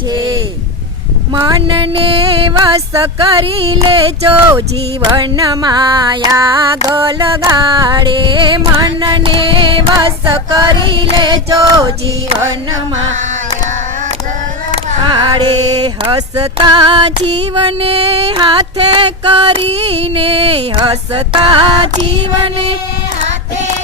છે. મનને વસ કરી લેજો, જીવન માયા ગલગાડે મનને વસ કરી લેજો, જીવન માયા ગલગાડે હસતા જીવને હાથે કરીને, હસતા જીવને હાથે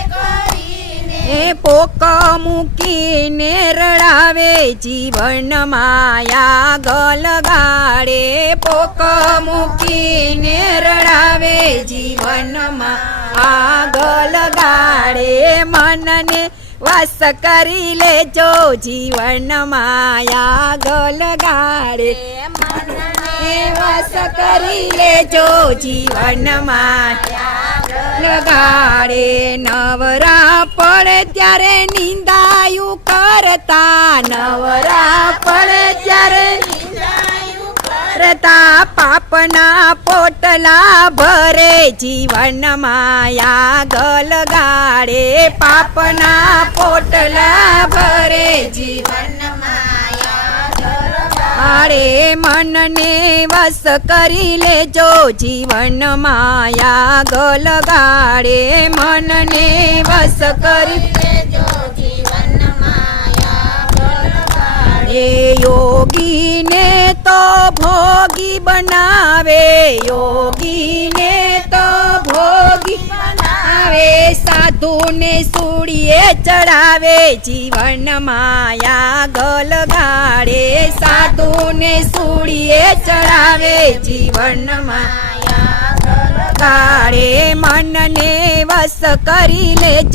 કરીને એ પોક મૂકીને રડાવે જીવન માયા ગલગાડે પોક મૂકીને રડાવે જીવનમાં આ ગલગાડે મનને વાસ કરી લેજો જીવન માયા ગલગાડે મનને વાસ કરી લેજો જીવન માયા લગાડે નવરા પડે ત્યારે નિંદાયું કરતા નવરા પડે ત્યારે કરતા પાપના પોટલા ભરે જીવન માયા ગલગાડે પાપના પોટલા મનને વસ કરી લેજો. જીવન માયા ગલગાડે મનને વસ કરી લેજો. જીવન માયા યોગીને તો ભોગી બનાવે. યોગીને સાધુને સૂડીએ ચડાવે જીવન માયા ગલગાડે સાધુને સૂડીએ ચડાવે જીવન માયા ગલગાડે મનને વસ કરી લે